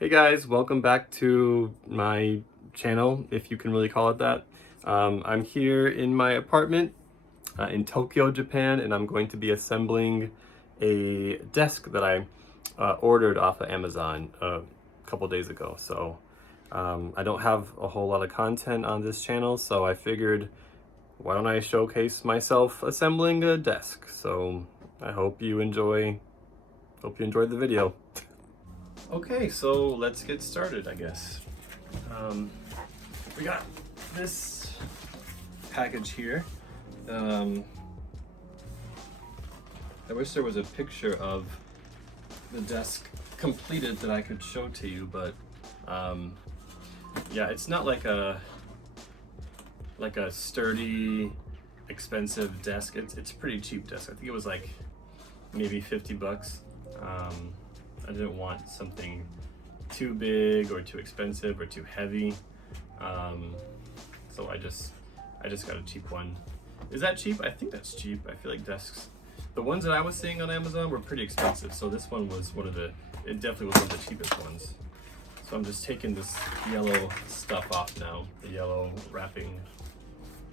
Hey guys, welcome back to my channel, if you can really call it that. I'm here in my apartment in Tokyo, Japan, and I'm going to be assembling a desk that I ordered off of Amazon a couple days ago. So I don't have a whole lot of content on this channel, so I figured, why don't I showcase myself assembling a desk? So I hope you enjoy the video. Okay, so let's get started, I guess. We got this package here. I wish there was a picture of the desk completed that I could show to you, but yeah, it's not like a sturdy, expensive desk. It's a pretty cheap desk. I think it was like maybe 50 bucks. I didn't want something too big or too expensive or too heavy, so I just got a cheap one. Is that cheap? I think that's cheap. I feel like desks, the ones that I was seeing on Amazon were pretty expensive, so this one was it definitely was one of the cheapest ones. So I'm just taking this yellow stuff off now, the yellow wrapping,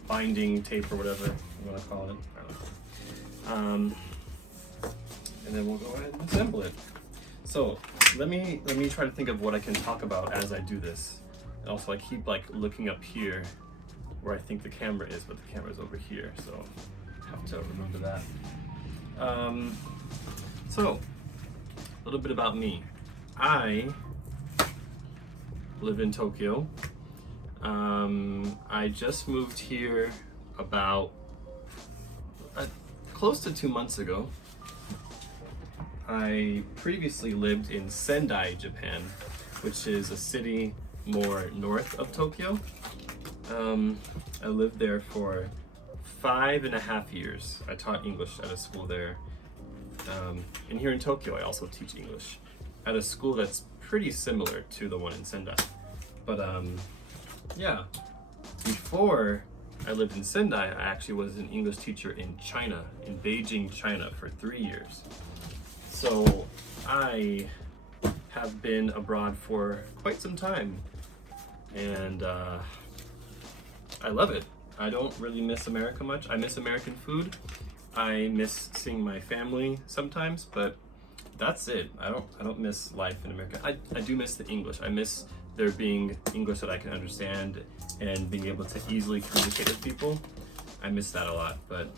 binding tape or whatever you want to call it. I don't know. And then we'll go ahead and assemble it. So let me try to think of what I can talk about as I do this. And also I keep like looking up here where I think the camera is, but the camera's over here, so I have to remember that. So a little bit about me. I live in Tokyo. I just moved here about close to 2 months ago. I previously lived in Sendai, Japan, which is a city more north of Tokyo. I lived there for 5.5 years. I taught English at a school there. And here in Tokyo, I also teach English at a school that's pretty similar to the one in Sendai. But yeah, before I lived in Sendai, I actually was an English teacher in China, in Beijing, China, for 3 years. So I have been abroad for quite some time, and I love it. I don't really miss America much. I miss American food. I miss seeing my family sometimes, but that's it. I don't miss life in America. I do miss the English. I miss there being English that I can understand and being able to easily communicate with people. I miss that a lot, but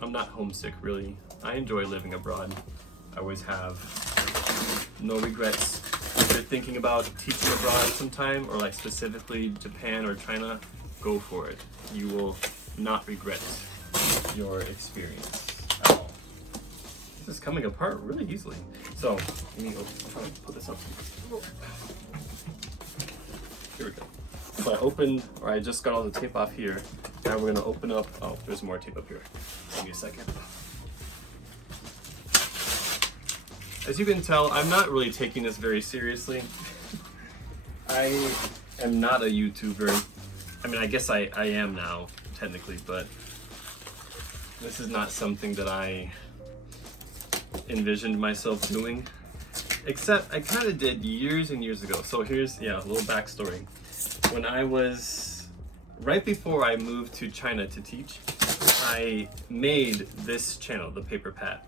I'm not homesick really. I enjoy living abroad. I always have. No regrets. If you're thinking about teaching abroad sometime, or like specifically Japan or China, go for it. You will not regret your experience at all. This is coming apart really easily. So let me try to put this up. Here we go. So I just got all the tape off here. Now we're gonna open up. Oh, there's more tape up here. Give me a second. As you can tell, I'm not really taking this very seriously. I am not a YouTuber. I mean, I guess I am now, technically, but this is not something that I envisioned myself doing. Except I kind of did years and years ago. So here's, a little backstory. When I was, right before I moved to China to teach, I made this channel, The Paper Pat.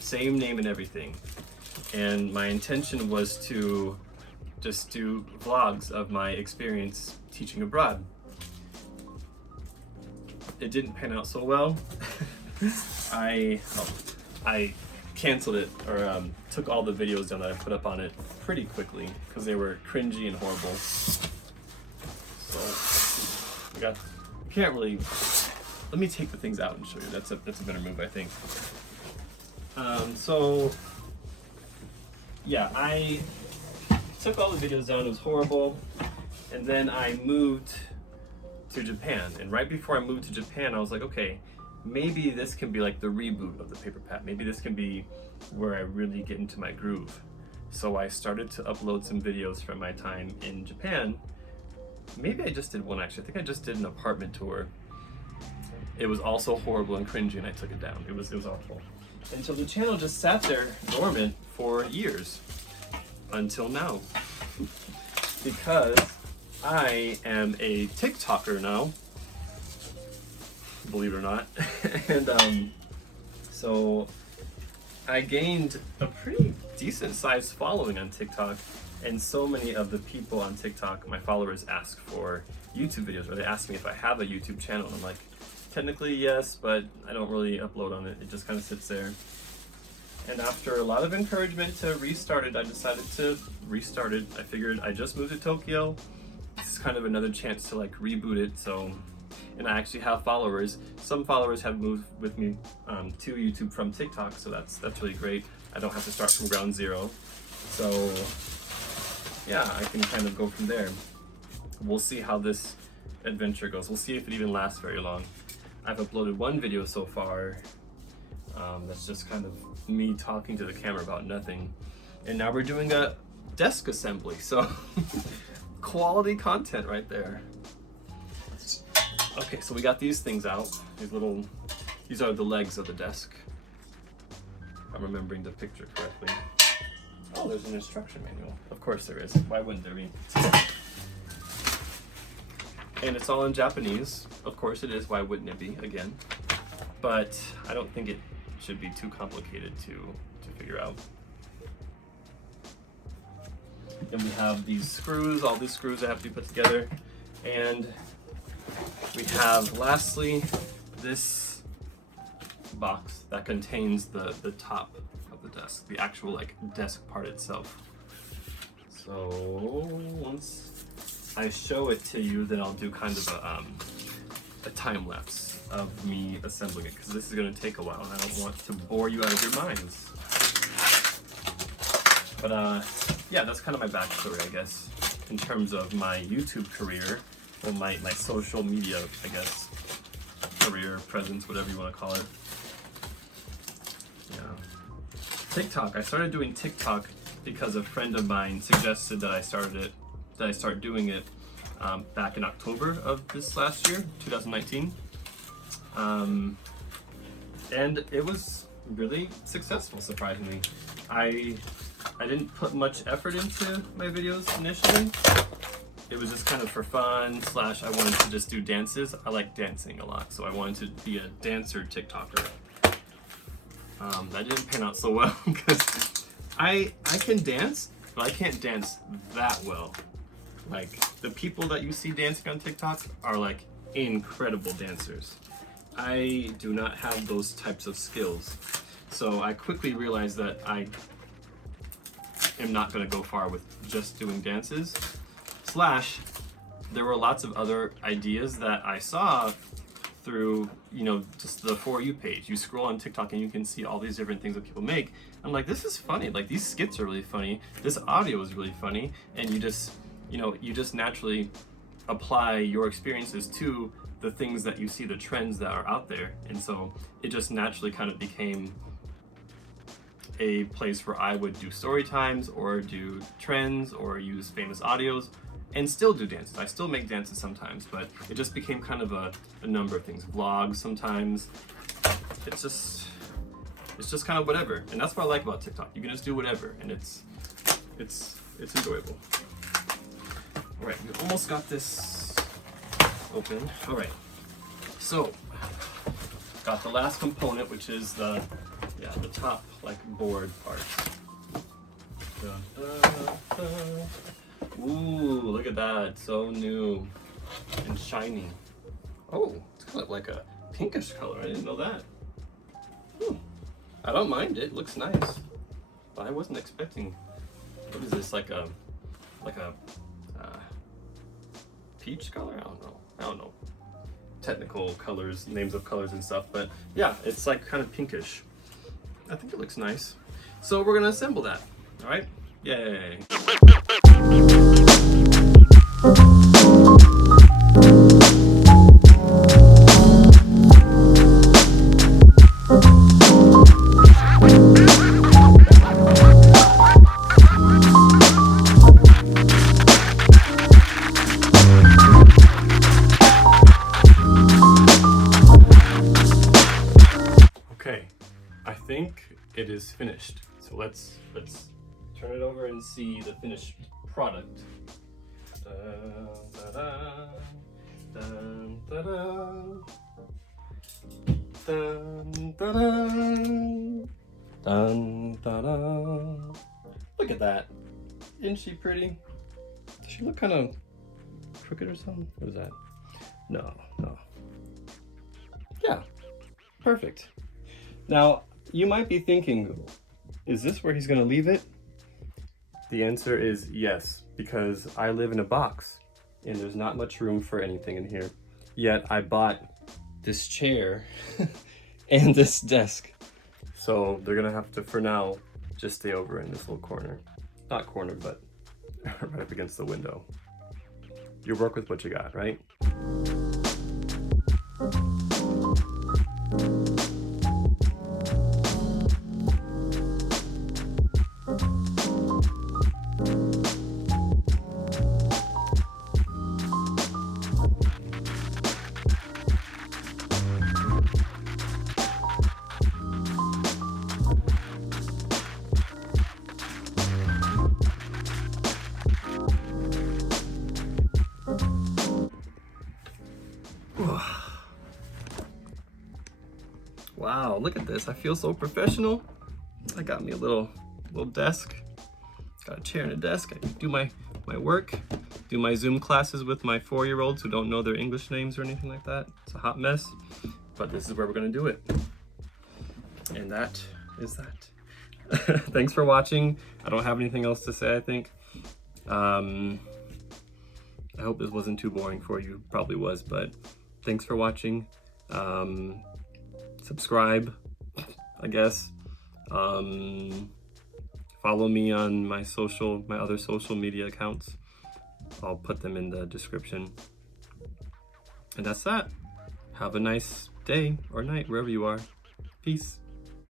Same name and everything. And my intention was to just do vlogs of my experience teaching abroad. It didn't pan out so well. I canceled it, or took all the videos down that I put up on it pretty quickly because they were cringy and horrible. So can't really. Let me take the things out and show you. That's a better move, I think. So yeah, I took all the videos down. It was horrible, and then I moved to Japan. And right before I moved to Japan, I was like, okay, maybe this can be like the reboot of the Paper Pat. Maybe this can be where I really get into my groove. So I started to upload some videos from my time in Japan. Maybe I just did one actually. I think I just did an apartment tour. It was also horrible and cringy, and I took it down. It was awful. And so the channel just sat there dormant for years until now. Because I am a TikToker now, believe it or not. And so I gained a pretty decent sized following on TikTok, and so many of the people on TikTok, my followers, ask for YouTube videos, or they ask me if I have a YouTube channel. And I'm like, technically yes, but I don't really upload on it. It just kind of sits there. And after a lot of encouragement to restart it, I decided to restart it. I figured I just moved to Tokyo. This is kind of another chance to like reboot it. So, and I actually have followers. Some followers have moved with me to YouTube from TikTok, so that's really great. I don't have to start from ground zero. So yeah, I can kind of go from there. We'll see how this adventure goes. We'll see if it even lasts very long. I've uploaded one video so far that's just kind of me talking to the camera about nothing. And now we're doing a desk assembly, so quality content right there. Okay, so we got these things out. These are the legs of the desk. If I'm remembering the picture correctly. Oh, there's an instruction manual. Of course there is. Why wouldn't there be? And it's all in Japanese. Of course it is. Why wouldn't it be? Again. But I don't think it should be too complicated to figure out. Then we have these screws, all these screws that have to be put together. And we have, lastly, this box that contains the top of the desk, the actual like desk part itself. So once I show it to you, then I'll do kind of a time lapse of me assembling it, because this is going to take a while and I don't want to bore you out of your minds. But yeah, that's kind of my backstory, I guess, in terms of my YouTube career, or my social media, I guess, career, presence, whatever you want to call it. Yeah. TikTok. I started doing TikTok because a friend of mine suggested that I start doing it back in October of this last year, 2019. And it was really successful, surprisingly. I didn't put much effort into my videos initially. It was just kind of for fun, / I wanted to just do dances. I like dancing a lot, so I wanted to be a dancer TikToker. That didn't pan out so well because I can dance, but I can't dance that well. Like, the people that you see dancing on TikTok are like incredible dancers. I do not have those types of skills. So I quickly realized that I am not going to go far with just doing dances. / there were lots of other ideas that I saw through, just the For You page. You scroll on TikTok and you can see all these different things that people make. I'm like, this is funny. Like, these skits are really funny. This audio is really funny. And you just naturally apply your experiences to the things that you see, the trends that are out there. And so it just naturally kind of became a place where I would do story times or do trends or use famous audios and still do dances. I still make dances sometimes, but it just became kind of a number of things. Vlogs sometimes. It's just kind of whatever. And that's what I like about TikTok. You can just do whatever, and it's enjoyable. All right, we almost got this open. All right, so got the last component, which is the top like board part. Ooh, look at that, so new and shiny. Oh, it's kind of like a pinkish color. I didn't know that. I don't mind it. Looks nice, but I wasn't expecting. What is this, like a peach color? I don't know technical colors, names of colors and stuff, but yeah, it's like kind of pinkish. I think it looks nice. So we're gonna assemble that. All right, yay. Okay, I think let's turn it over and see the finished product. Dun, dun, dun, dun, dun, dun, dun, dun, dun. Look at that. Isn't she pretty? Does she look kind of crooked or something? What is that? No. Yeah, perfect. Now, you might be thinking, is this where he's gonna leave it? The answer is yes, because I live in a box and there's not much room for anything in here. Yet I bought this chair and this desk. So they're gonna have to, for now, just stay over in this little corner. Not corner, but right up against the window. You work with what you got, right? Wow, look at this. I feel so professional. I got me a little desk. Got a chair and a desk. I can do my work, do my Zoom classes with my 4-year-olds who don't know their English names or anything like that. It's a hot mess, but this is where we're gonna do it. And that is that. Thanks for watching. I don't have anything else to say, I think. I hope this wasn't too boring for you. Probably was, but thanks for watching. Subscribe, I guess. Follow me on my other social media accounts. I'll put them in the description. And that's that. Have a nice day or night wherever you are. Peace.